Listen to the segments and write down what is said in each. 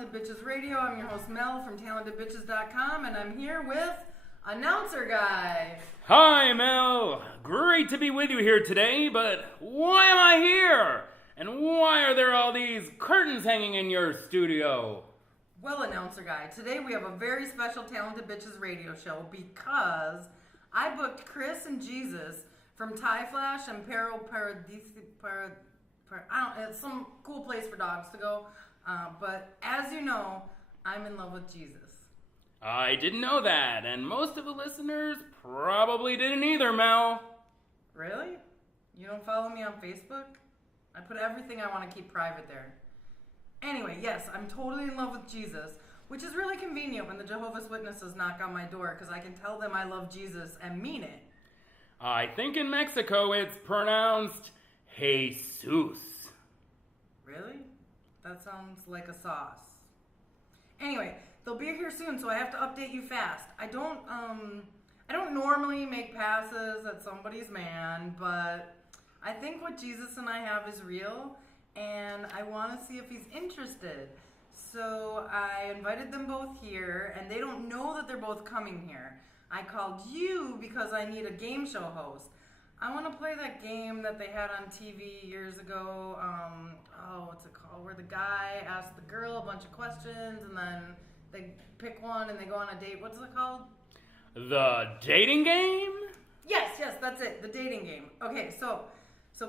Talented Bitches Radio. I'm your host Mel from talentedbitches.com, and I'm here with Announcer Guy. Hi Mel, great to be with you here today, but why am I here? And why are there all these curtains hanging in your studio? Well, Announcer Guy, today we have a very special Talented Bitches Radio show because I booked Chris and Jesus from Thai Flash and Perro Paraiso. It's some cool place for dogs to go. But as you know, I'm in love with Jesus. I didn't know that, and most of the listeners probably didn't either, Mel. Really? You don't follow me on Facebook? I put everything I want to keep private there. Anyway, yes, I'm totally in love with Jesus, which is really convenient when the Jehovah's Witnesses knock on my door because I can tell them I love Jesus and mean it. I think in Mexico it's pronounced Jesus. Really? That sounds like a sauce. Anyway, they'll be here soon, so I have to update you fast. I don't normally make passes at somebody's man, but I think what Jesus and I have is real, and I want to see if he's interested. So I invited them both here, and they don't know that they're both coming here. I called you because I need a game show host. I want to play that game that they had on TV years ago. What's it called? Where the guy asks the girl a bunch of questions and then they pick one and they go on a date. What's it called? The dating game? Yes, that's it. The dating game. Okay, so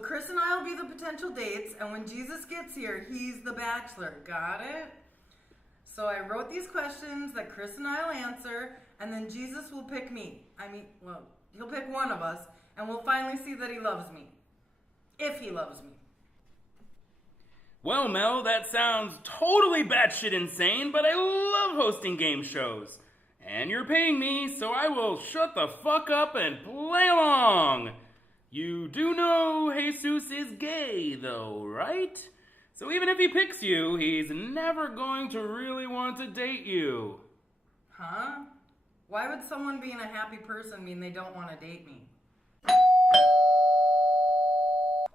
Chris and I will be the potential dates, and when Jesus gets here, he's the bachelor. Got it? So I wrote these questions that Chris and I will answer, and then Jesus will pick me. He'll pick one of us. And we'll finally see that he loves me. If he loves me. Well, Mel, that sounds totally batshit insane, but I love hosting game shows. And you're paying me, so I will shut the fuck up and play along. You do know Jesus is gay, though, right? So even if he picks you, he's never going to really want to date you. Huh? Why would someone being a happy person mean they don't want to date me?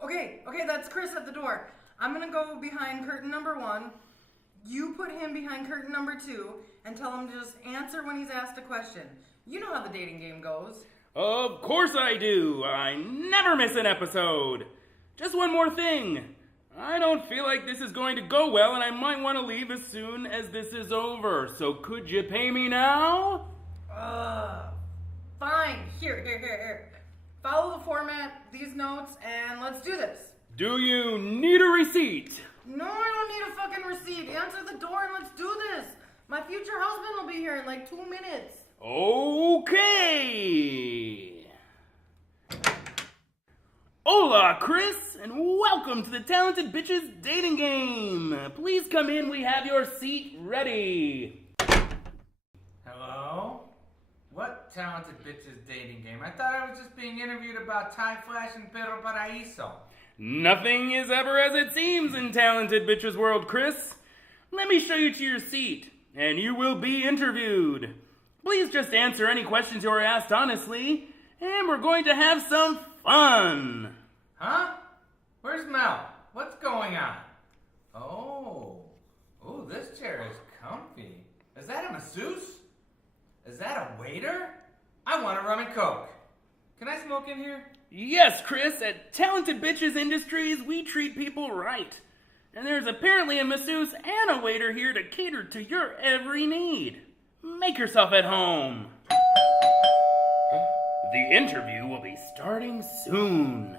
Okay, that's Chris at the door. I'm gonna go behind curtain number 1. You put him behind curtain number 2 and tell him to just answer when he's asked a question. You know how the dating game goes. Of course I do. I never miss an episode. Just one more thing. I don't feel like this is going to go well, and I might want to leave as soon as this is over. So could you pay me now? Fine. Here. Follow the format, these notes, and let's do this. Do you need a receipt? No, I don't need a fucking receipt. Answer the door and let's do this. My future husband will be here in like 2 minutes. Okay. Hola, Chris, and welcome to the Talented Bitches Dating Game. Please come in, we have your seat ready. Hello? What Talented Bitches Dating Game? I thought I was just being interviewed about Thai Flash and Perro Paraiso. Nothing is ever as it seems in Talented Bitches World, Chris. Let me show you to your seat, and you will be interviewed. Please just answer any questions you are asked honestly, and we're going to have some fun. Huh? Where's Mel? What's going on? Oh, this chair is comfy. Is that a masseuse? Is that a waiter? I want a rum and coke. Can I smoke in here? Yes, Chris, at Talented Bitches Industries, we treat people right. And there's apparently a masseuse and a waiter here to cater to your every need. Make yourself at home. The interview will be starting soon.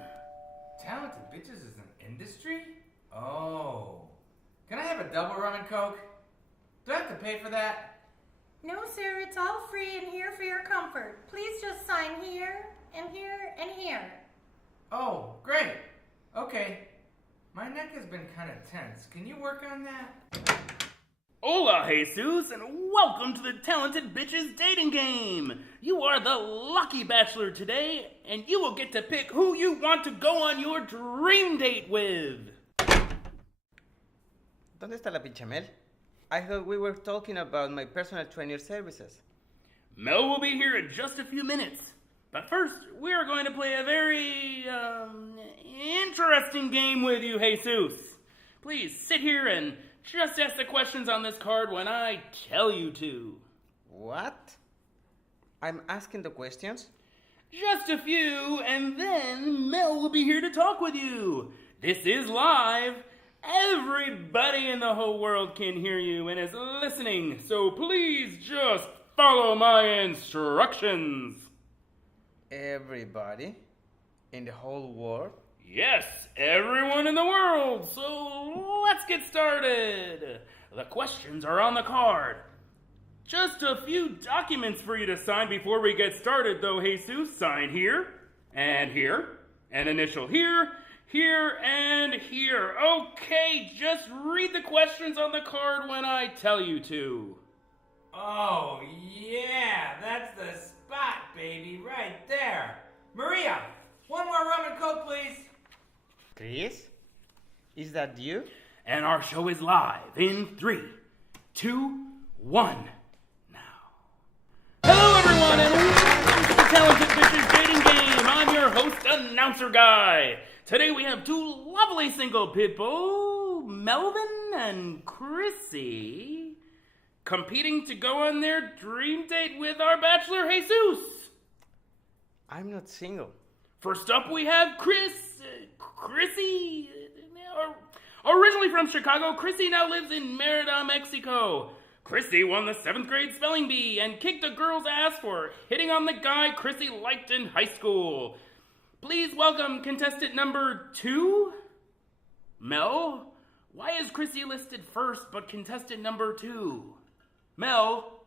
Talented Bitches is an industry? Oh. Can I have a double rum and coke? Do I have to pay for that? No, sir, it's all free and here for your comfort. Please just sign here, and here, and here. Oh, great. Okay. My neck has been kind of tense. Can you work on that? Hola, Jesus, and welcome to the Talented Bitches Dating Game. You are the lucky bachelor today, and you will get to pick who you want to go on your dream date with. ¿Dónde está la pinche Mel? I thought we were talking about my personal trainer services. Mel will be here in just a few minutes. But first, we are going to play a very, interesting game with you, Jesus. Please sit here and Just ask the questions on this card when I tell you to. What? I'm asking the questions? Just a few, and then Mel will be here to talk with you. This is live. Everybody in the whole world can hear you and is listening, so please just follow my instructions. Everybody? In the whole world? Yes, everyone in the world, so let's get started. The questions are on the card. Just a few documents for you to sign before we get started, though, Jesus. Sign here, and initial here, here, and here. Okay, just read the questions on the card when I tell you to. Oh, yeah, that's the spot, baby, right there. Maria, one more rum and coke, please. Chris? Is that you? And our show is live in 3, 2, 1. Hello, everyone, and welcome to the Talented Bitches Dating Game. I'm your host, Announcer Guy. Today we have 2 lovely single people, Melvin and Chrissy, competing to go on their dream date with our bachelor, Jesus. I'm not single. First up, we have Chrissy. Originally from Chicago, Chrissy now lives in Merida, Mexico. Chrissy won the 7th grade spelling bee and kicked a girl's ass for hitting on the guy Chrissy liked in high school. Please welcome contestant number 2, Mel. Why is Chrissy listed first but contestant number 2? Mel?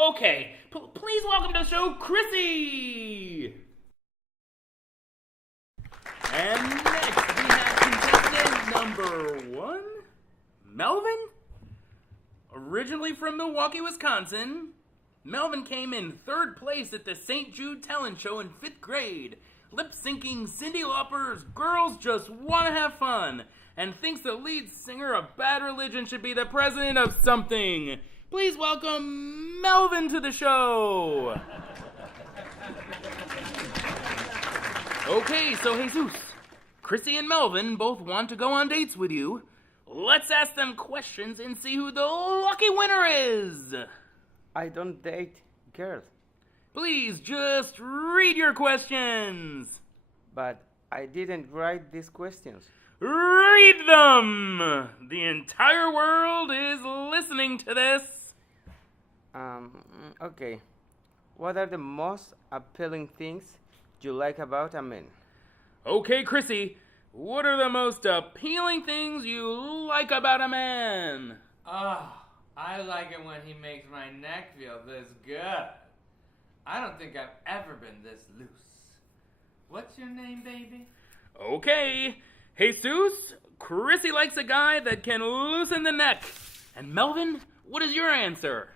Okay, please welcome to the show, Chrissy. And next we have contestant number 1. Melvin? Originally from Milwaukee, Wisconsin, Melvin came in 3rd place at the St. Jude talent show in 5th grade, lip-syncing Cyndi Lauper's Girls Just Wanna Have Fun, and thinks the lead singer of Bad Religion should be the president of something. Please welcome Melvin to the show. Okay, so Jesus, Chrissy and Melvin both want to go on dates with you. Let's ask them questions and see who the lucky winner is. I don't date girls. Please just read your questions. But I didn't write these questions. Read them. The entire world is listening to this. Okay. What are the most appealing things you like about a man? Okay, Chrissy. What are the most appealing things you like about a man? Oh, I like it when he makes my neck feel this good. I don't think I've ever been this loose. What's your name, baby? Okay, Jesus, Chrissy likes a guy that can loosen the neck. And Melvin, what is your answer?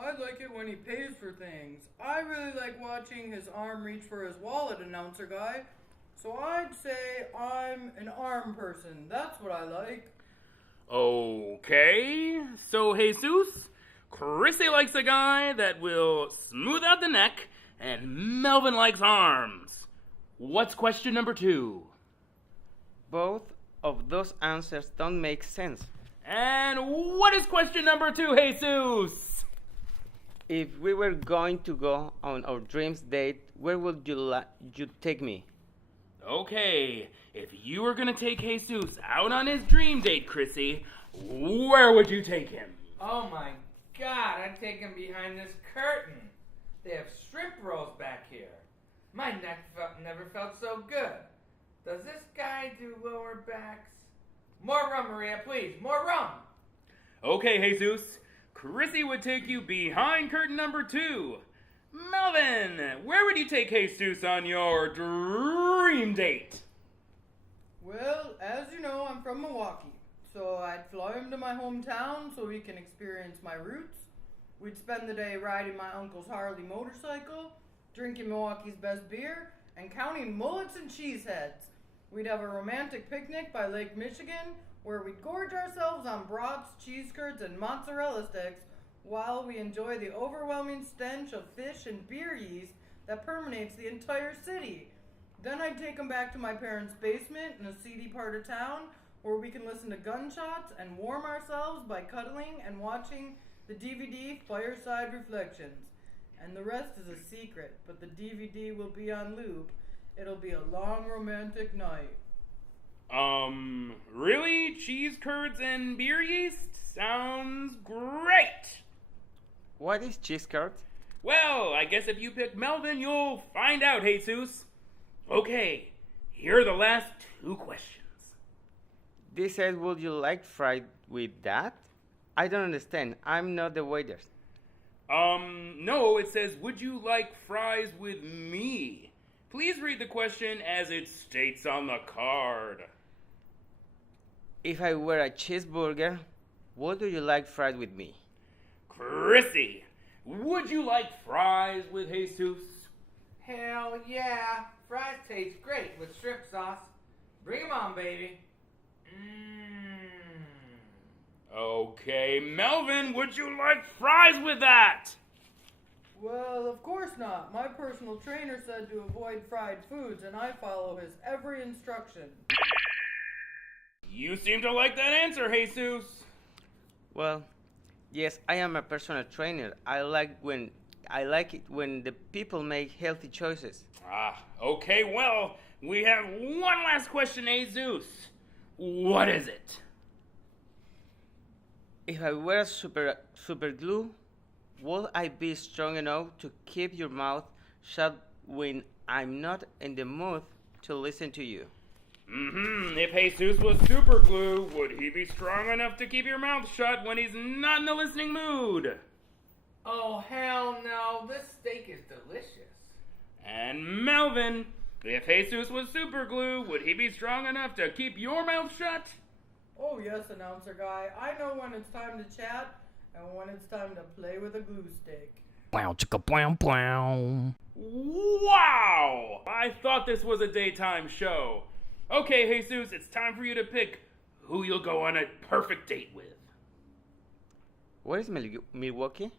I like it when he pays for things. I really like watching his arm reach for his wallet, Announcer Guy. So I'd say I'm an arm person. That's what I like. Okay, so Jesus, Chrissy likes a guy that will smooth out the neck, and Melvin likes arms. What's question number 2? Both of those answers don't make sense. And what is question number 2, Jesus? If we were going to go on our dreams date, where would you take me? Okay, if you were gonna take Jesus out on his dream date, Chrissy, where would you take him? Oh my God, I'd take him behind this curtain. They have shrimp rolls back here. My neck never felt so good. Does this guy do lower backs? More rum, Maria, please, more rum. Okay, Jesus, Chrissy would take you behind curtain number 2. Melvin, where would you take Jesus on your dream date? Well, as you know, I'm from Milwaukee. So I'd fly him to my hometown so he can experience my roots. We'd spend the day riding my uncle's Harley motorcycle, drinking Milwaukee's best beer, and counting mullets and cheeseheads. We'd have a romantic picnic by Lake Michigan where we'd gorge ourselves on brats, cheese curds, and mozzarella sticks while we enjoy the overwhelming stench of fish and beer yeast that permeates the entire city. Then I'd take him back to my parents' basement in a seedy part of town where we can listen to gunshots and warm ourselves by cuddling and watching the DVD Fireside Reflections. And the rest is a secret, but the DVD will be on loop. It'll be a long romantic night. Really? Cheese curds and beer yeast? Sounds great! What is cheese curd? Well, I guess if you pick Melvin, you'll find out, Jesus. Okay, here are the last 2 questions. This says, would you like fried with that? I don't understand. I'm not the waiter. No, it says, would you like fries with me? Please read the question as it states on the card. If I were a cheeseburger, what do you like fried with me? Chrissy, would you like fries with Jesus? Hell yeah. Fries taste great with shrimp sauce. Bring 'em on, baby. Okay, Melvin, would you like fries with that? Well, of course not. My personal trainer said to avoid fried foods, and I follow his every instruction. You seem to like that answer, Jesus. Well, yes, I am a personal trainer. I like it when the people make healthy choices. Okay, well, we have one last question, Jesus. What is it? If I were a super glue, would I be strong enough to keep your mouth shut when I'm not in the mood to listen to you? If Jesus was super glue, would he be strong enough to keep your mouth shut when he's not in the listening mood? Oh, hell no. This steak is delicious. And Melvin, if Jesus was super glue, would he be strong enough to keep your mouth shut? Oh yes, announcer guy. I know when it's time to chat and when it's time to play with a glue stick. Wow, chicka, blam, blam. Wow! I thought this was a daytime show. Okay, Jesus, it's time for you to pick who you'll go on a perfect date with. Where is Milwaukee?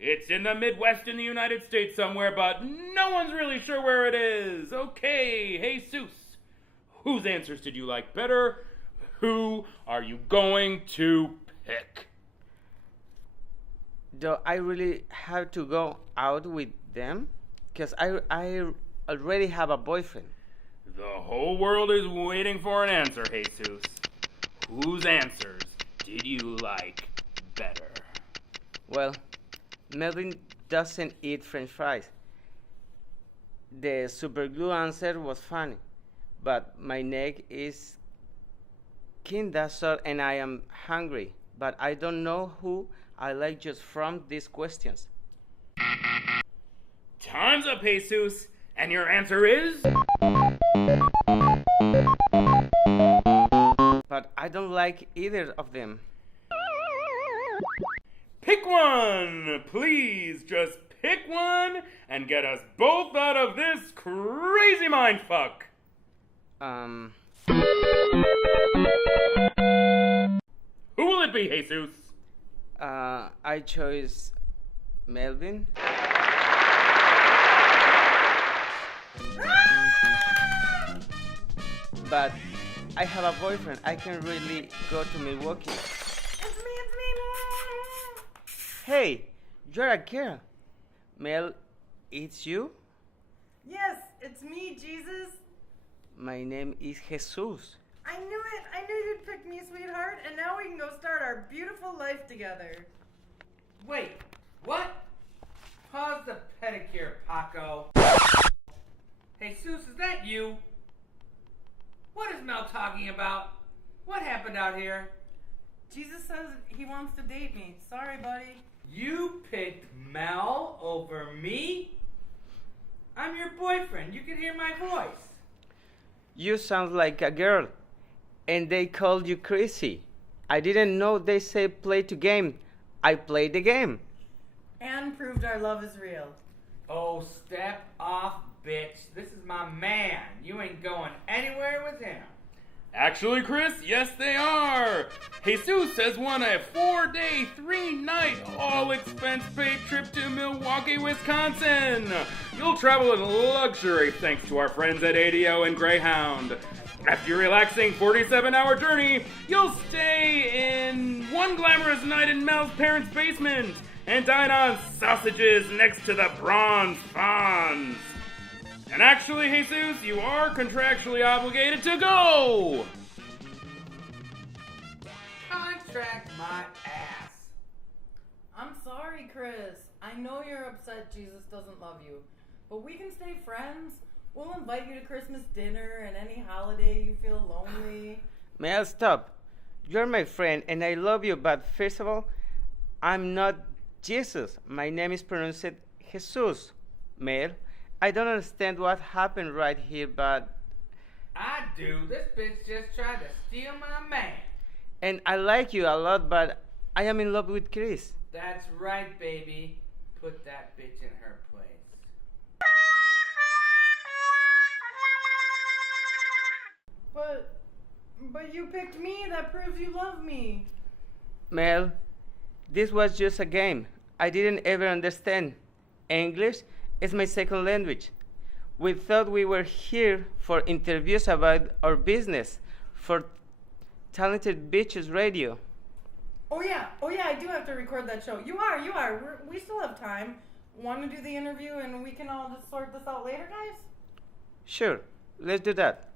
It's in the Midwest in the United States somewhere, but no one's really sure where it is. Okay, Jesus, whose answers did you like better? Who are you going to pick? Do I really have to go out with them? Because I already have a boyfriend. The whole world is waiting for an answer, Jesus. Whose answers did you like better? Well, Melvin doesn't eat French fries. The super glue answer was funny, but my neck is kinda sore and I am hungry, but I don't know who I like just from these questions. Time's up, Jesus, and your answer is? But I don't like either of them. Pick one! Please, just pick one and get us both out of this crazy mindfuck! Who will it be, Jesus? I chose Melvin. But I have a boyfriend. I can really go to Milwaukee. It's me. Hey, you're a girl. Mel, it's you? Yes, it's me, Jesus. My name is Jesus. I knew it. I knew you'd pick me, sweetheart. And now we can go start our beautiful life together. Wait, what? Pause the pedicure, Paco. Jesus, is that you? What is Mel talking about? What happened out here? Jesus says he wants to date me. Sorry, buddy. You picked Mel over me? I'm your boyfriend. You can hear my voice. You sound like a girl. And they called you crazy. I didn't know they say play to game. I played the game. And proved our love is real. Oh, step off, bitch. This is my man. You ain't going anywhere with him. Actually, Chris, yes they are! Jesus has won a 4-day, 3-night, all-expense-paid trip to Milwaukee, Wisconsin. You'll travel in luxury thanks to our friends at ADO and Greyhound. After your relaxing 47-hour journey, you'll stay in one glamorous night in Mel's parents' basement and dine on sausages next to the bronze fawns. And actually, Jesus, you are contractually obligated to go! Contract my ass. I'm sorry, Chris. I know you're upset Jesus doesn't love you, but we can stay friends. We'll invite you to Christmas dinner and any holiday you feel lonely. Mel, stop. You're my friend and I love you, but first of all, I'm not Jesus. My name is pronounced Jesus. Mel, I don't understand what happened right here, but... I do. This bitch just tried to steal my man. And I like you a lot, but I am in love with Chris. That's right, baby. Put that bitch in her place. But you picked me. That proves you love me. Mel, this was just a game. I didn't ever understand. English is my second language. We thought we were here for interviews about our business, for Talented Bitches Radio. Oh yeah, I do have to record that show. You are. We still have time. Want to do the interview and we can all just sort this out later, guys? Sure, let's do that.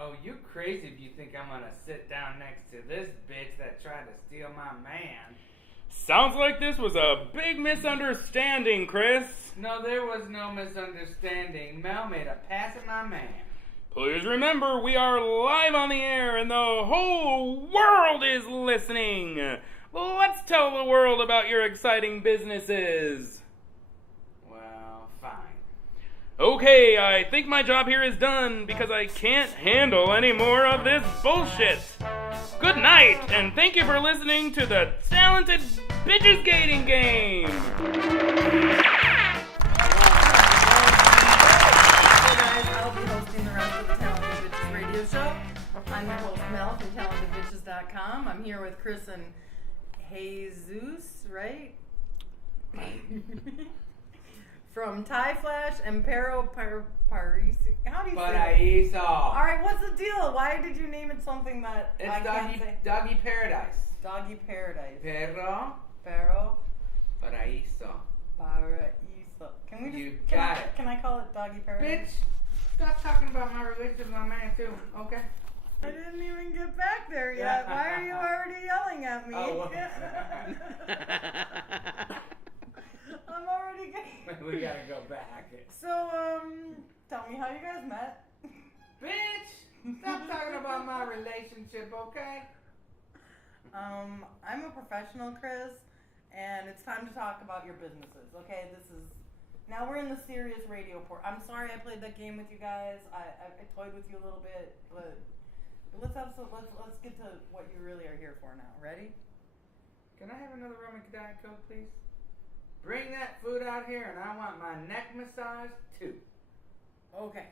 Oh, you crazy if you think I'm gonna sit down next to this bitch that tried to steal my man. Sounds like this was a big misunderstanding, Chris. No, there was no misunderstanding. Mel made a pass at my man. Please remember, we are live on the air and the whole world is listening. Let's tell the world about your exciting businesses. Well, fine. Okay, I think my job here is done because I can't handle any more of this bullshit. Good night, and thank you for listening to the Talented Bitches Gating Game. I'll be hosting the rest of the Talented Bitches radio show. I'm your host, Mel from TalentedBitches.com. I'm here with Chris and Jesus, right? From Thai Flash and Perro Paraiso. How do you say it? Paraiso. Alright, what's the deal? Why did you name it something that It's I can't say? doggy paradise. Doggy Paradise. Perro Perro Paraiso. Paraiso. Can we just... You can got I, it. Can I call it Doggy Bitch, Paradise? stop talking about my relationship with my man too, okay? I didn't even get back there yet. Why are you already yelling at me? Oh, I'm already getting... we gotta go back. So, tell me how you guys met. Bitch, stop talking about my relationship, okay? I'm a professional, Chris, and it's time to talk about your businesses, okay? Now we're in the serious radio port. I'm sorry I played that game with you guys. I toyed with you a little bit, but let's get to what you really are here for now. Ready? Can I have another rum and Diet Coke, please? Bring that food out here, and I want my neck massage too. Okay,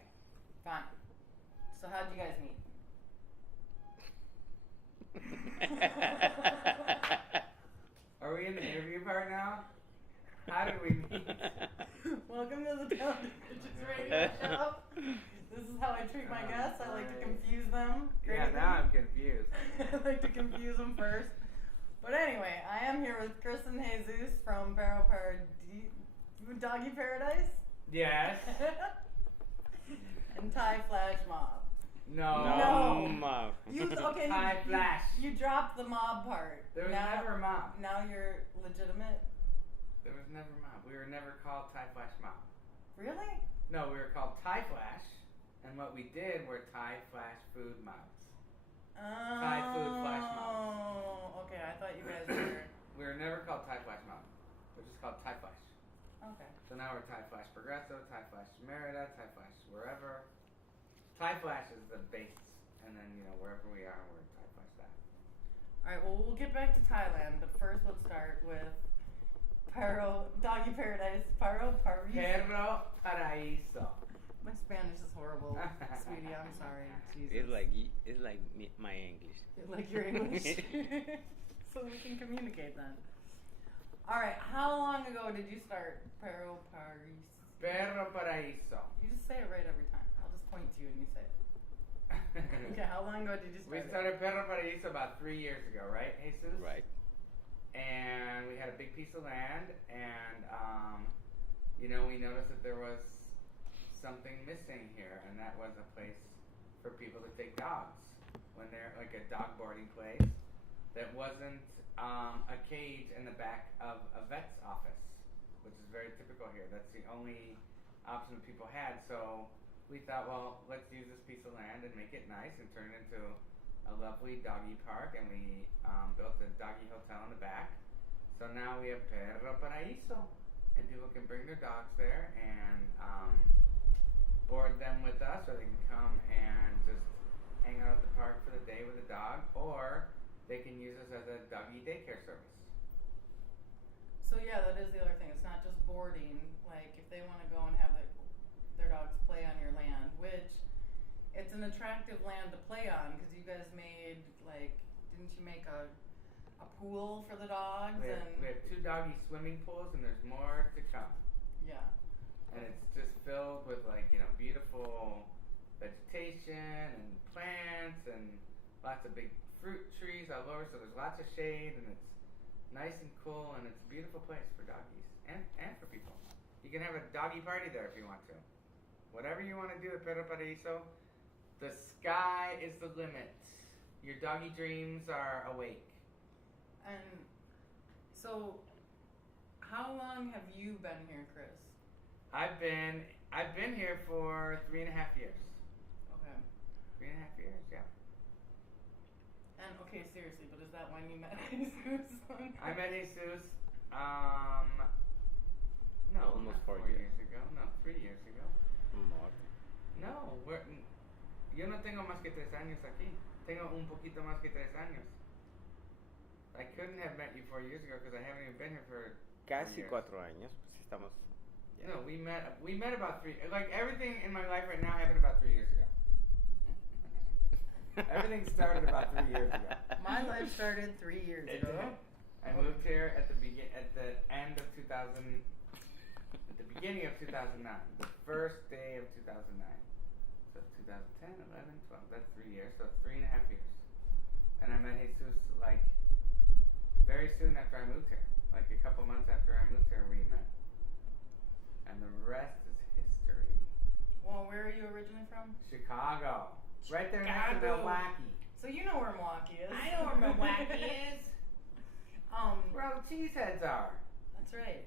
fine. So how'd you guys meet? Are we in the interview part now? How did we meet? Welcome to the Talented Bitches radio show. This is how I treat my guests. I like to confuse them. Yeah, now I'm confused. I like to confuse them first. But anyway, I am here with Chris and Jesus from Perro Paraiso, Doggy Paradise, Yes. and Thai Flash Mob. No. Mom. Okay, Thai Flash. you dropped the mob part. There was now, never a mob. Now you're legitimate. There was never a mob. We were never called Thai Flash Mob. Really? No, we were called Thai Flash, and what we did were Thai Flash food mobs. Thai food flash mob. Oh, okay. I thought you guys were. We were never called Thai Flash Mob. We're just called Thai Flash. Okay. So now we're Thai Flash Progresso, Thai Flash Merida, Thai Flash wherever. Thai Flash is the base, and then wherever we are, we're Thai Flash that. All right. Well, we'll get back to Thailand, but first let's start with Doggy Paradise, Perro Paraiso. Perro Paraiso. My Spanish is horrible, sweetie. I'm sorry. Jesus. It's like my English. Like your English. So we can communicate then. All right. How long ago did you start Perro Paraiso? Perro Paraiso. You just say it right every time. I'll just point to you and you say it. Okay. How long ago did you start? We started Perro Paraiso about 3 years ago, right, Jesus? Right. And we had a big piece of land, and we noticed that there was something missing here, and that was a place for people to take dogs when they're like a dog boarding place that wasn't a cage in the back of a vet's office, which is very typical here. That's the only option that people had. So we thought, well, let's use this piece of land and make it nice and turn it into a lovely doggy park, and we built a doggy hotel in the back. So now we have Perro Paraiso, and people can bring their dogs there and board them with us, or they can come and just hang out at the park for the day with a dog, or they can use us as a doggy daycare service. So yeah, that is the other thing. It's not just boarding. Like if they want to go and have their dogs play on your land, which it's an attractive land to play on because you guys made didn't you make a pool for the dogs? We have 2 doggy swimming pools, and there's more to come. Yeah. And it's just filled with beautiful vegetation and plants and lots of big fruit trees all over, so there's lots of shade, and it's nice and cool, and it's a beautiful place for doggies and for people. You can have a doggy party there if you want to. Whatever you want to do at Perro Paraiso, the sky is the limit. Your doggy dreams are awake. And so, how long have you been here, Chris? I've been here for 3.5 years. Okay. 3.5 years, yeah. And okay, seriously, but is that when you met Jesus? I met Jesus, no, Almost not 4 4 years. years ago. No, 3 years ago. More. No, yo no tengo más que 3 años aquí. Tengo un poquito más que 3 años. I couldn't have met you 4 years ago because I haven't even been here for Casi 4 4 years. años. Pues estamos. Yeah. No, we met about 3. Like everything in my life right now happened about 3 years ago. Everything started about 3 years ago. My life started 3 years It ago. did. I moved here at the end of 2000. At the beginning of 2009, the first day of 2009. So 2010, 11, 12. That's 3 years. So 3.5 years. And I met Jesus very soon after I moved here. Like a couple months after I moved here, we met. And the rest is history. Well, where are you originally from? Chicago. Right there next to Milwaukee. So you know where Milwaukee is. I know where Milwaukee is. Where all the cheeseheads are. That's right.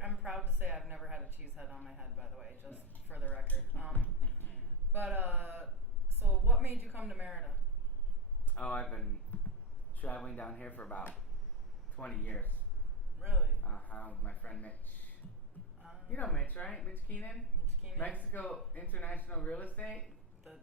I'm proud to say I've never had a cheese head on my head, by the way, just for the record. So what made you come to Merida? Oh, I've been traveling down here for about 20 years. Really? With my friend Mitch. You know Mitch, right? Mitch Keenan? Mitch Keenan. Mexico International Real Estate?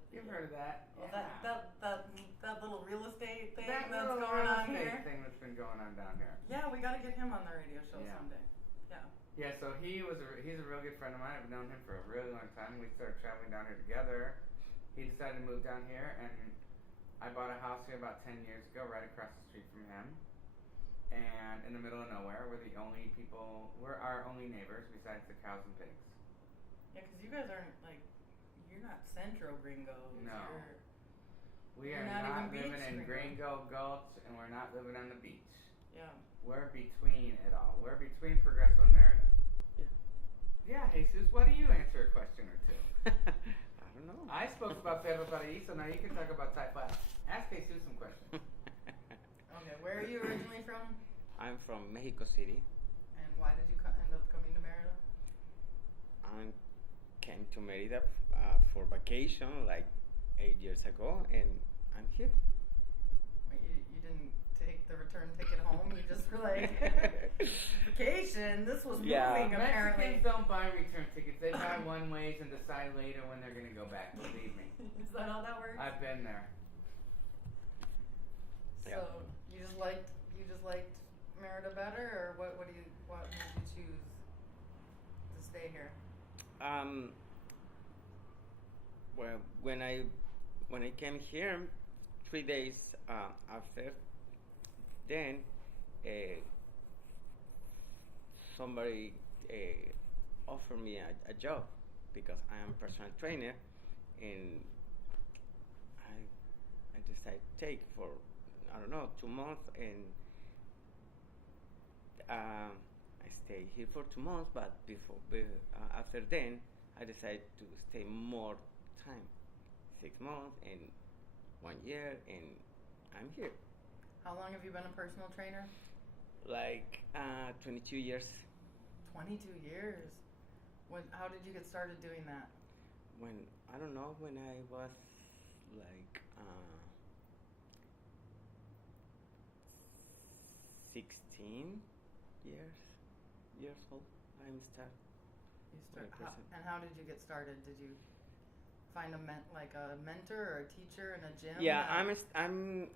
You've heard of that. Well, Yeah. that little real estate thing That that's little going real on estate here. thing that's been going on down here. Yeah, we got to get him on the radio show Yeah. someday. Yeah. Yeah, so he's a real good friend of mine. I've known him for a really long time. We started traveling down here together. He decided to move down here, and I bought a house here about 10 years ago, right across the street from him. And in the middle of nowhere, we're our only neighbors besides the cows and pigs. Yeah, because you guys aren't you're not Centro Gringos. No. We You're are not not even living beach in Gringo. Gringo Gulch, and we're not living on the beach. Yeah. We're between it all. We're between Progreso and Merida. Yeah. Yeah, Jesus, why don't you answer a question or two? I don't know. I spoke about Perro Paraiso, now you can talk about Thai Flat. Ask Jesus some questions. Okay, where are you originally from? I'm from Mexico City. And why did you end up coming to Merida? I came to Merida for vacation like 8 years ago, and I'm here. Wait, you didn't take the return ticket home? You just were like, vacation? This was Yeah. moving, apparently. Mexicans don't buy return tickets. They buy one ways and decide later when they're going to go back. Believe me. Is that how that works? I've been there. So you just liked Merida better, or what made you choose to stay here? Um, well, when I came here, 3 days after, then uh, somebody offered me a job because I am a personal trainer, and I decided to take for, I don't know, 2 months, and I stayed here for 2 months. But after then, I decided to stay more time, 6 months and 1 year, and I'm here. How long have you been a personal trainer? Like 22 years. 22 years. How did you get started doing that? When I don't know, when I was like 16 years old, I'm start. And how did you get started? Did you find a mentor or a teacher in a gym? Yeah, I was I don't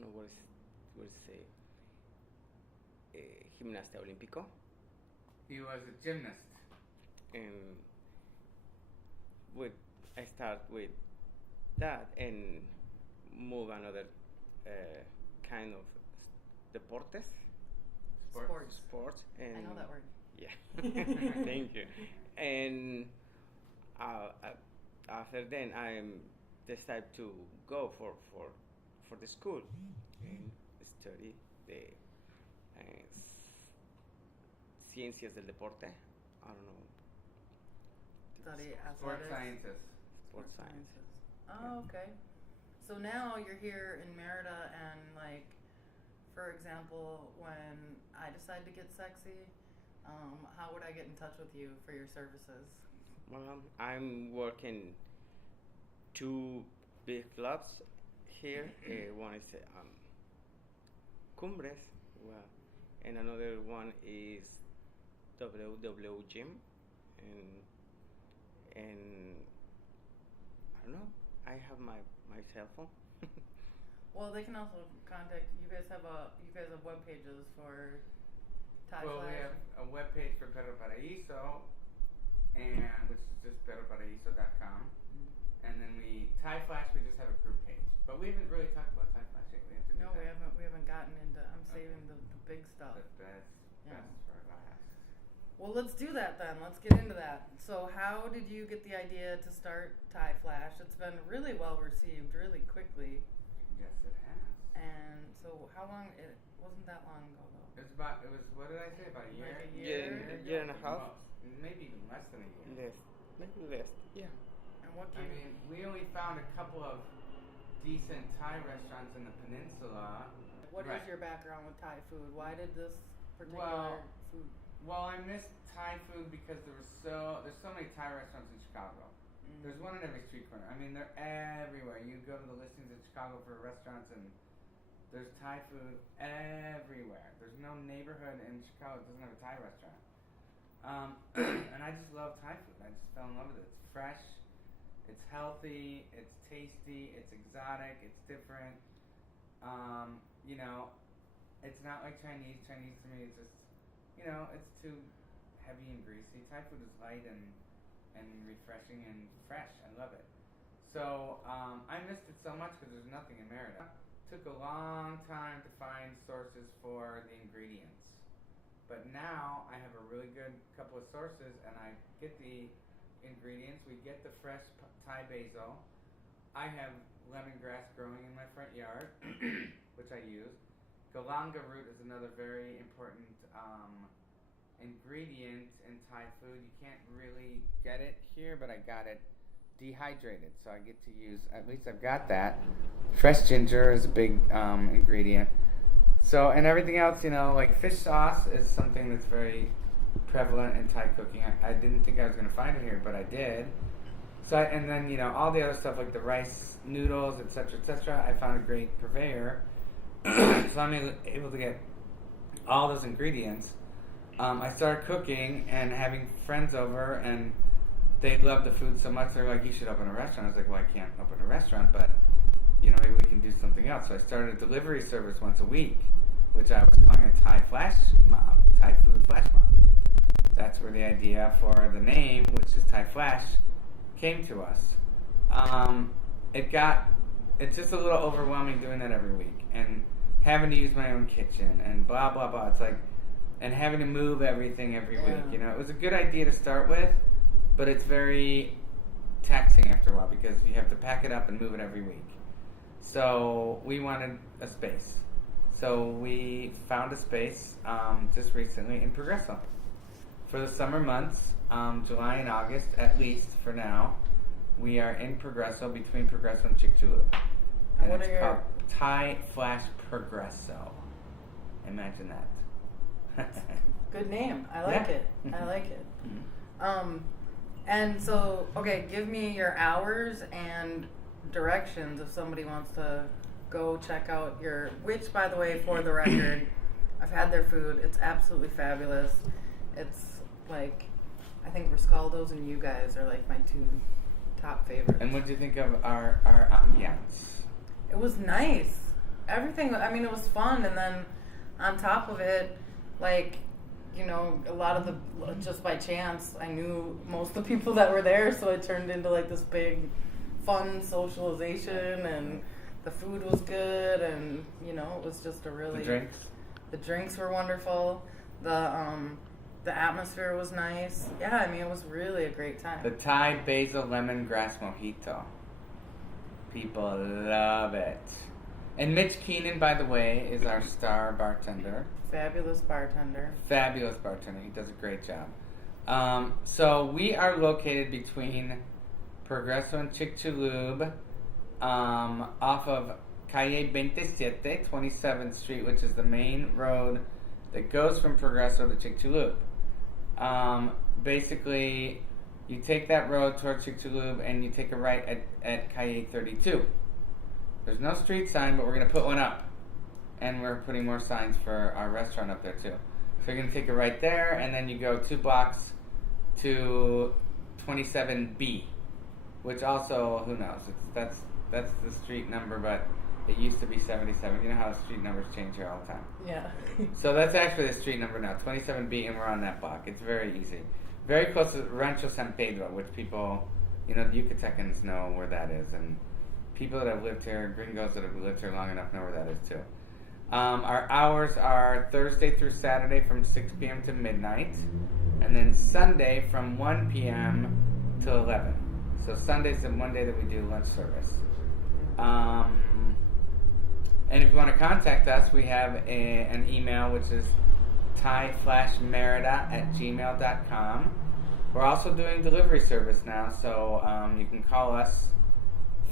know what is say gimnasta olímpico, He was a gymnast. and I start with that and move another kind of deportes, sports, and I know that word. yeah. Thank you. And after then, I decided to go for the school and study the ciencias del deporte. I don't know. Study Sports athletics. scientist. Sports science. Oh, okay. So now you're here in Merida, and like, for example, when I decide to get sexy, how would I get in touch with you for your services? Well, I'm working 2 big clubs here. One is Cumbres, well, and another one is WW Gym, and I don't know. I have my cell phone. Well, they can also contact you. Guys have web pages for Thai Well, we Flash. have a webpage for Perro Paraiso, and which is just perroparaiso.com. And then Thai Flash, we just have a group page. But we haven't really talked about Thai Flash yet. We have to do No, that. we haven't gotten into. I'm saving the big stuff. The best Yeah. for last. Well, let's do that then. Let's get into that. So, how did you get the idea to start Thai Flash? It's been really well received, really quickly. Yes, it has. And so, how long? It wasn't that long ago, though. It was, what did I say, about a year? Like a year? Year and a half. Maybe even less than a year. Maybe less. Yeah. And what I mean, we only found a couple of decent Thai restaurants in the peninsula. What is Right. your background with Thai food? Why did this particular Well, food? Well, I missed Thai food because there's so many Thai restaurants in Chicago. There's one in every street corner. I mean, they're everywhere. You go to the listings in Chicago for restaurants, and there's Thai food everywhere. There's no neighborhood in Chicago that doesn't have a Thai restaurant. And I just love Thai food. I just fell in love with it. It's fresh, it's healthy, it's tasty, it's exotic, it's different. You know, it's not like Chinese. Chinese to me is just, you know, it's too heavy and greasy. Thai food is light and refreshing and fresh. I love it. So I missed it so much because there's nothing in Merida. Took a long time to find sources for the ingredients. But now I have a really good couple of sources, and I get the ingredients. We get the fresh Thai basil. I have lemongrass growing in my front yard, which I use. Galanga root is another very important ingredient in Thai food. You can't really get it here, but I got it dehydrated, so I get to use, at least I've got that. Fresh ginger is a big ingredient. So, and everything else, you know, like fish sauce is something that's very prevalent in Thai cooking. I didn't think I was going to find it here, but I did. So, and then, you know, all the other stuff like the rice noodles, etc., I found a great purveyor. So I'm able to get all those ingredients. I started cooking and having friends over, and they loved the food so much, they're like, you should open a restaurant. I was like, well, I can't open a restaurant, but, you know, maybe we can do something else. So I started a delivery service once a week. which I was calling a Thai flash mob, Thai food flash mob. That's where the idea for the name, which is Thai Flash, came to us. It's just a little overwhelming doing that every week and having to use my own kitchen and blah, blah, blah. It's like, and having to move everything every week. You know, it was a good idea to start with, but it's very taxing after a while because you have to pack it up and move it every week. So we wanted a space. So we found a space just recently in Progresso. For the summer months, July and August, at least for now, we are in Progresso, between Progresso and Chicxulub. And what it's are your... called Thai Flash Progresso. Imagine that. Good name. I like it. I like it. Mm-hmm. And so, okay, give me your hours and directions if somebody wants to go check out your, which, by the way, for the record, I've had their food. It's absolutely fabulous. It's like, I think Riscaldo's and you guys are like my two top favorites. And what did you think of our ambiance? It was nice. Everything, I mean, it was fun. And then on top of it, like, you know, a lot of the, just by chance, I knew most of the people that were there. So it turned into like this big fun socialization, and the food was good. And, you know, it was just a really... The drinks were wonderful. The atmosphere was nice. Yeah, I mean, it was really a great time. The Thai basil lemongrass mojito. People love it. And Mitch Keenan, by the way, is our star bartender. Fabulous bartender. Fabulous bartender. He does a great job. So we are located between Progresso and Chicxulub, off of Calle 27, 27th Street, which is the main road that goes from Progresso to Chicxulub. Basically, you take that road towards Chicxulub and you take a right at Calle 32. There's no street sign, but we're going to put one up. And we're putting more signs for our restaurant up there too. So you're going to take a right there, and then you go 2 blocks to 27B, which also, who knows, that's the street number, but it used to be 77. You know how street numbers change here all the time. Yeah. So that's actually the street number now, 27B, and we're on that block. It's very easy. Very close to Rancho San Pedro, which people, you know, the Yucatecans know where that is, and people that have lived here, gringos that have lived here long enough know where that is too. Our hours are Thursday through Saturday from 6 p.m. to midnight, and then Sunday from 1 p.m. to 11. So Sunday's the one day that we do lunch service. And if you want to contact us, we have an email, which is thaiflashmerida@gmail.com. We're also doing delivery service now, so you can call us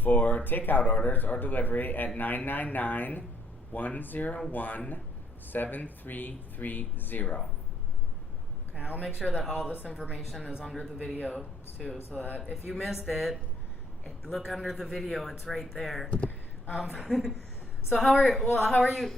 for takeout orders or delivery at 999-101-7330. Okay, I'll make sure that all this information is under the video too, so that if you missed it, look under the video. It's right there. So how are you?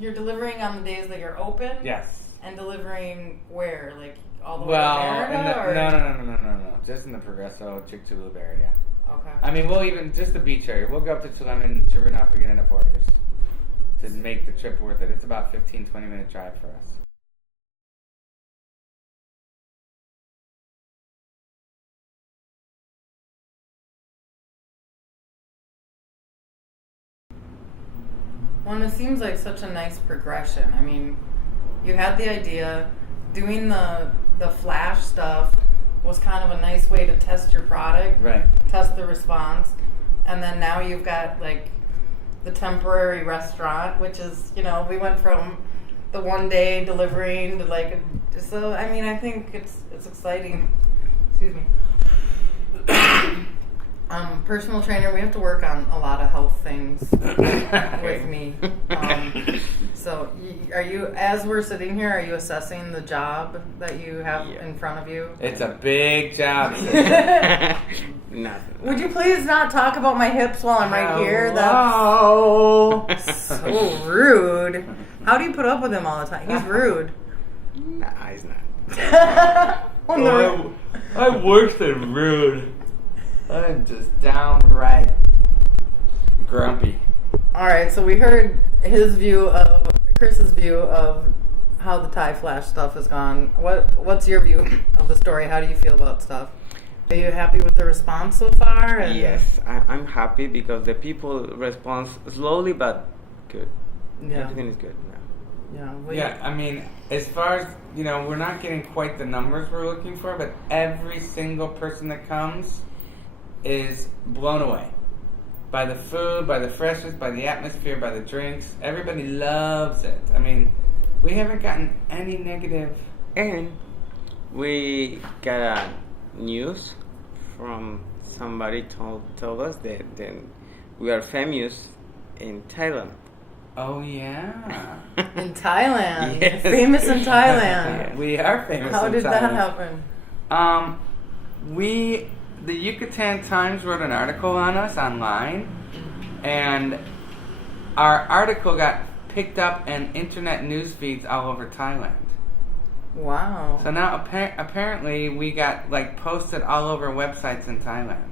You're delivering on the days that you're open? Yes. And delivering where? Like all the way to Merida? No. Just in the Progresso, Chicxulub area. Okay. I mean, we'll even, just the beach area. We'll go up to Zimmerman, sure enough, we get enough orders to make the trip worth it. It's about 15, 20-minute drive for us. Well, and it seems like such a nice progression. I mean, you had the idea, doing the flash stuff was kind of a nice way to test your product, Right. test the response, and then now you've got like the temporary restaurant, which is, you know, we went from the one day delivering to like, so I mean, I think it's exciting. Excuse me. Personal trainer, we have to work on a lot of health things with me. So are you, as we're sitting here, are you assessing the job that you have in front of you? It's a big job. Nothing. Would you please not talk about my hips while I'm right here? Hello. That's so rude. How do you put up with him all the time? He's rude. Nah, he's not. I'm worse than rude. I'm just downright grumpy. All right, so we heard his view of Chris's view of how the Thai Flash stuff has gone. What's your view of the story? How do you feel about stuff? Are you happy with the response so far? And Yes, I'm happy because the people respond slowly but good. Yeah. Everything is good now. Yeah. Well, Yeah, I mean, as far as, we're not getting quite the numbers we're looking for, but every single person that comes is blown away by the food, by the freshness, by the atmosphere, by the drinks. Everybody loves it. I mean, we haven't gotten any negative. And we got news from somebody told us that we are famous in Thailand. Oh, yeah. in Thailand. Yes. Famous in Thailand. We are famous How in did Thailand. that happen? The Yucatan Times wrote an article on us online, and our article got picked up in internet news feeds all over Thailand. Wow. So now apparently we got posted all over websites in Thailand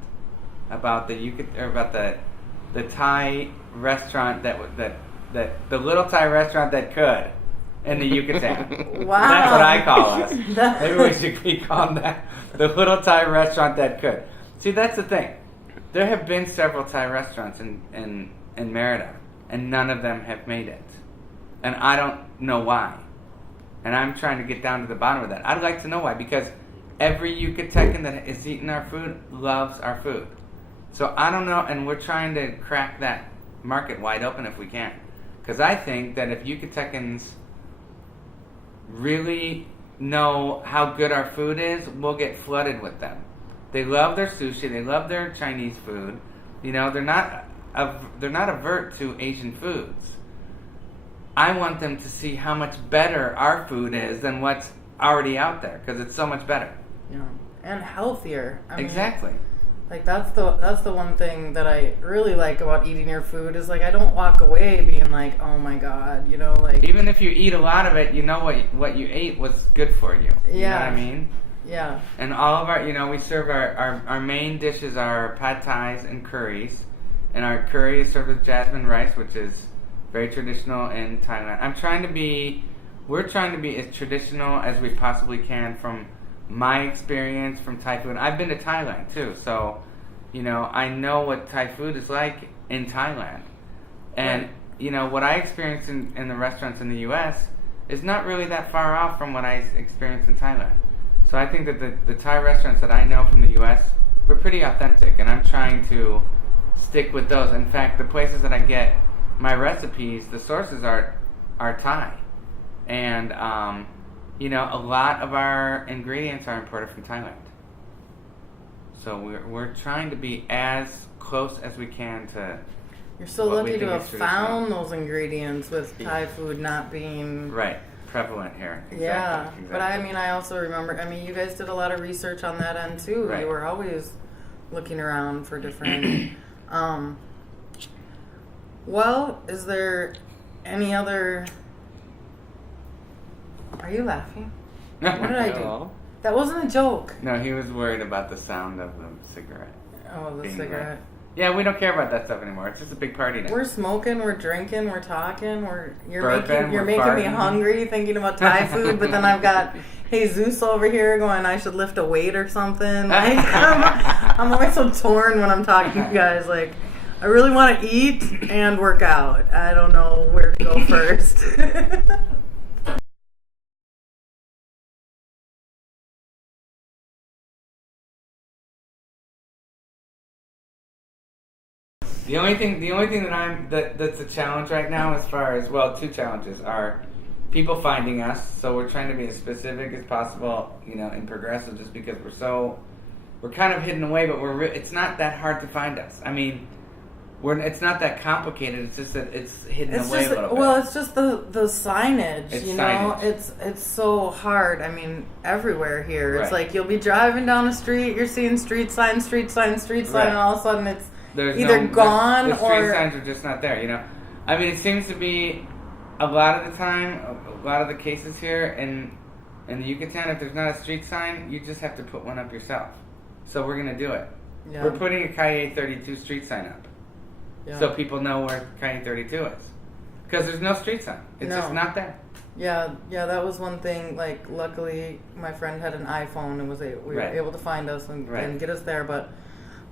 about the Thai restaurant that the little Thai restaurant that could in the Yucatan. Wow. That's what I call us. Maybe we should be called that. The little Thai restaurant that could. See, that's the thing. There have been several Thai restaurants in Merida, and none of them have made it. And I don't know why. And I'm trying to get down to the bottom of that. I'd like to know why, because every Yucatecan that is eating our food loves our food. So I don't know, and we're trying to crack that market wide open if we can. Because I think that if Yucatecans really know how good our food is, we'll get flooded with them. They love their sushi. They love their Chinese food. They're not avert to Asian foods. I want them to see how much better our food is than what's already out there, because it's so much better. Yeah. And healthier. I mean, Exactly. that's the one thing that I really like about eating your food is I don't walk away being like, oh my god, Even if you eat a lot of it, you know what you ate was good for you. You know what I mean? Yeah. And all of our, we serve our main dishes are pad thais and curries. And our curry is served with jasmine rice, which is very traditional in Thailand. We're trying to be as traditional as we possibly can from my experience from Thai food. I've been to Thailand too, so, I know what Thai food is like in Thailand. And, what I experienced in the restaurants in the U.S. is not really that far off from what I experienced in Thailand. So I think that the Thai restaurants that I know from the U.S. were pretty authentic, and I'm trying to stick with those. In fact, the places that I get my recipes, the sources are Thai. And, a lot of our ingredients are imported from Thailand. So we're trying to be as close as we can to. You're so what we lucky to think have is traditional. found those ingredients with Thai food not being Right, prevalent here. Yeah, Exactly. but I also remember, you guys did a lot of research on that end too. Right. You were always looking around for different, well, is there any other, are you laughing? What did I do? Hello? That wasn't a joke. No, he was worried about the sound of the cigarette. Oh, the Being cigarette. Yeah, we don't care about that stuff anymore. It's just a big party now. We're smoking, we're drinking, we're talking, you're Burping, making we're me farting. hungry thinking about Thai food, but then I've got Jesus over here going, I should lift a weight or something. I'm always so torn when I'm talking to you guys. I really want to eat and work out. I don't know where to go first. The only thing that's a challenge right now, as far as, well, two challenges are people finding us. So we're trying to be as specific as possible, in Progressive, just because we're kind of hidden away, but it's not that hard to find us. It's not that complicated. It's just that it's hidden away a little bit. Well, it's just the signage. It's signage. signage. It's so hard. Everywhere here. It's Right. you'll be driving down a street, you're seeing street sign, Right. and all of a sudden it's There's either gone the street or signs are just not there. It seems to be a lot of the time, a lot of the cases here in the Yucatan. If there's not a street sign, you just have to put one up yourself. So we're gonna do it. Yeah. We're putting a Calle 32 street sign up, Yeah. so people know where Calle 32 is. Because there's no street sign. It's just not there. Yeah, that was one thing. Like, luckily, my friend had an iPhone and we were able to find us and get us there. But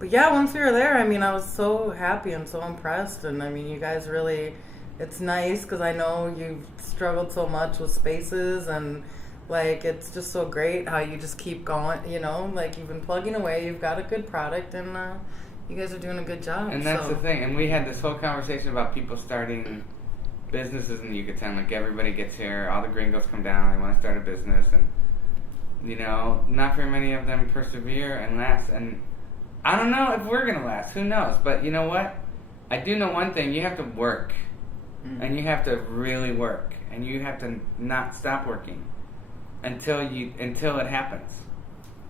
yeah, once we were there, I mean, I was so happy and so impressed. And I mean, you guys really, it's nice because I know you've struggled so much with spaces, and like, it's just so great how you just keep going. You know, like, you've been plugging away. You've got a good product, and you guys are doing a good job. And that's the thing. And we had this whole conversation about people starting businesses in the Yucatan. Like, everybody gets here, all the gringos come down, they want to start a business, and you know, not very many of them persevere and last. And I don't know if we're gonna last. Who knows? But you know what? I do know one thing: you have to work, and you have to really work, and you have to not stop working until it happens.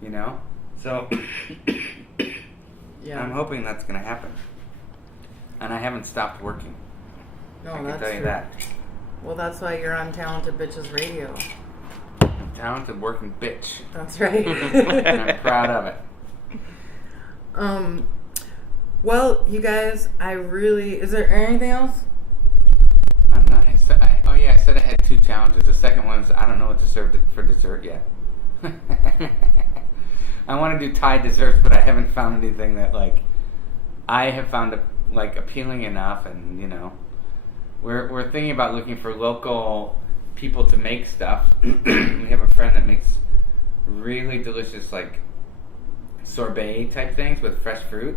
You know. So I'm hoping that's gonna happen, and I haven't stopped working. No, I can that's tell you true. that. Well, that's why you're on Talented Bitches Radio. Talented working bitch. That's right. And I'm proud of it. Well, you guys, is there anything else? I don't know. I said I had 2 challenges. The second one is I don't know what to serve for dessert yet. I want to do Thai desserts, but I haven't found anything that, like, I have found appealing enough, and you know, we're thinking about looking for local people to make stuff. We have a friend that makes really delicious, like, sorbet type things with fresh fruit,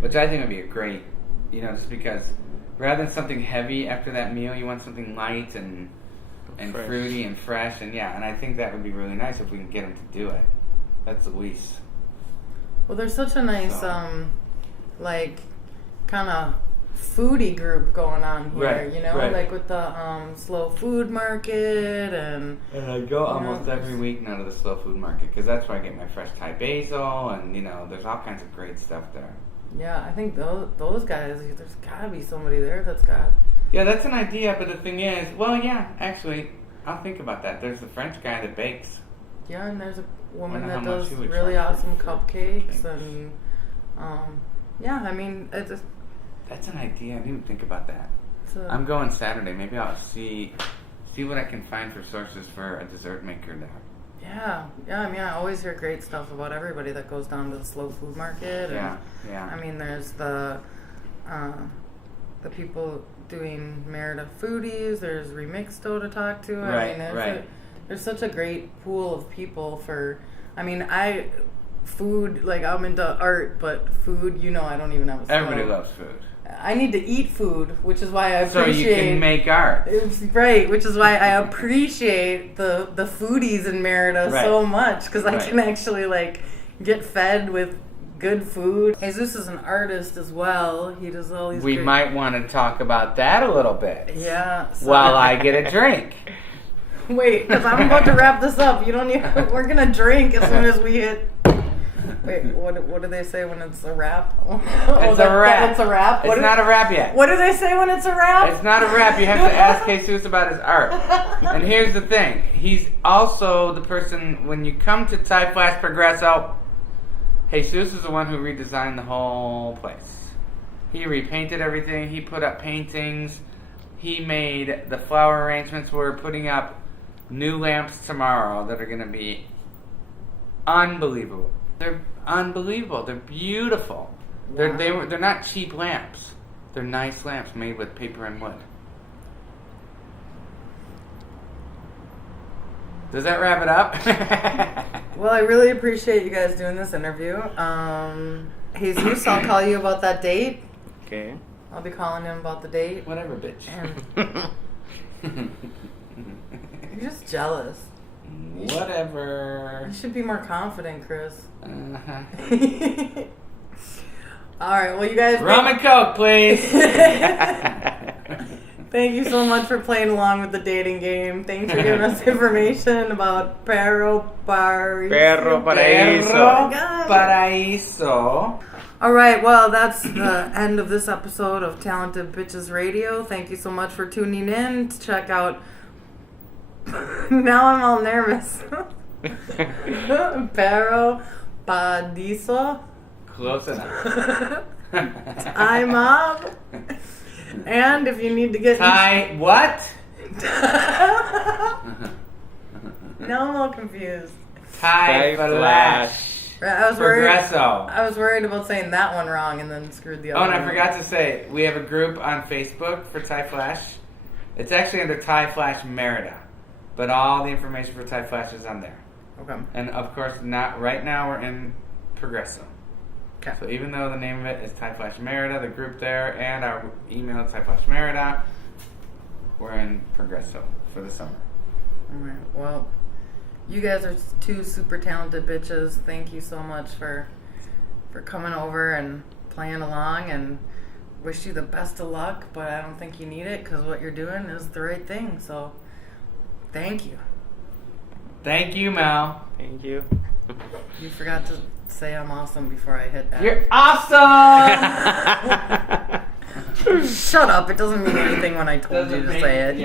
which I think would be a great, you know, just because rather than something heavy after that meal, you want something light and fruity and fresh, and and I think that would be really nice if we can get him to do it. That's Luis. Well, there's such a nice like, kind of foodie group going on here, you know, like with the slow food market, and I go almost every week now to the slow food market because that's where I get my fresh Thai basil, and you know, there's all kinds of great stuff there. Yeah, I think those guys, there's gotta be somebody there that's got. Yeah, that's an idea, but the thing is, actually, I'll think about that. There's the French guy that bakes. Yeah, and there's a woman that does really awesome cupcakes, and I mean, that's an idea. I didn't even think about that. I'm going Saturday. Maybe I'll see what I can find for sources for a dessert maker there. Yeah. I mean, I always hear great stuff about everybody that goes down to the slow food market. And, I mean, there's the people doing Merida Foodies. There's Remixto to talk to. I mean, there's such a great pool of people for. I mean, food, like, I'm into art, but food, you know, I don't even have a stove. Everybody loves food. I need to eat food, which is why I appreciate. So you can make art. Right, which is why I appreciate the foodies in Merida so much, because I can actually, like, get fed with good food. Jesus is an artist as well. He does all these. We might want to talk about that a little bit. Yeah. While I get a drink. Wait, because I'm about to wrap this up. You don't need. We're gonna drink as soon as we hit. Wait, what do they say when it's a wrap? It's a wrap. It's a wrap. It's not a wrap yet. What do they say when it's a wrap? It's not a wrap. You have to ask Jesus about his art. And here's the thing. He's also the person, when you come to Thai Flash Progresso, Jesus is the one who redesigned the whole place. He repainted everything. He put up paintings. He made the flower arrangements. We're putting up new lamps tomorrow that are going to be unbelievable. They're unbelievable. They're beautiful. Wow. They're not cheap lamps. They're nice lamps made with paper and wood. Does that wrap it up? Well, I really appreciate you guys doing this interview. Jesus, I'll call you about that date. Okay. I'll be calling him about the date. Whatever, bitch. You're just jealous. Whatever. You should be more confident, Chris. Uh-huh. All right, well, you guys... Rum and Coke, please. Thank you so much for playing along with the dating game. Thanks for giving us information about Perro Paraiso. Perro Paraiso. Perro Paraiso. All right, well, that's the end of this episode of Talented Bitches Radio. Thank you so much for tuning in. Check out... Now I'm all nervous. Perro Paraiso. Close enough. I'm up. And if you need to get what? Now I'm all confused. Thai Flash. I was worried. Progresso. I was worried about saying that one wrong and then screwed the Oh, other and I one up. forgot to say, we have a group on Facebook for Thai Flash. It's actually under Thai Flash Merida, but all the information for Thai Flash is on there. Okay. And of course, not right now. We're in Progresso. Okay. So even though the name of it is Thai Flash Merida, the group there, and our email is Thai Flash Merida, we're in Progresso for the summer. All right. Well, you guys are two super talented bitches. Thank you so much for coming over and playing along, and wish you the best of luck. But I don't think you need it because what you're doing is the right thing. So, thank you. Thank you, Mel. Thank you. You forgot to say I'm awesome before I hit that. You're awesome! Shut up! It doesn't mean anything when I told you to say it.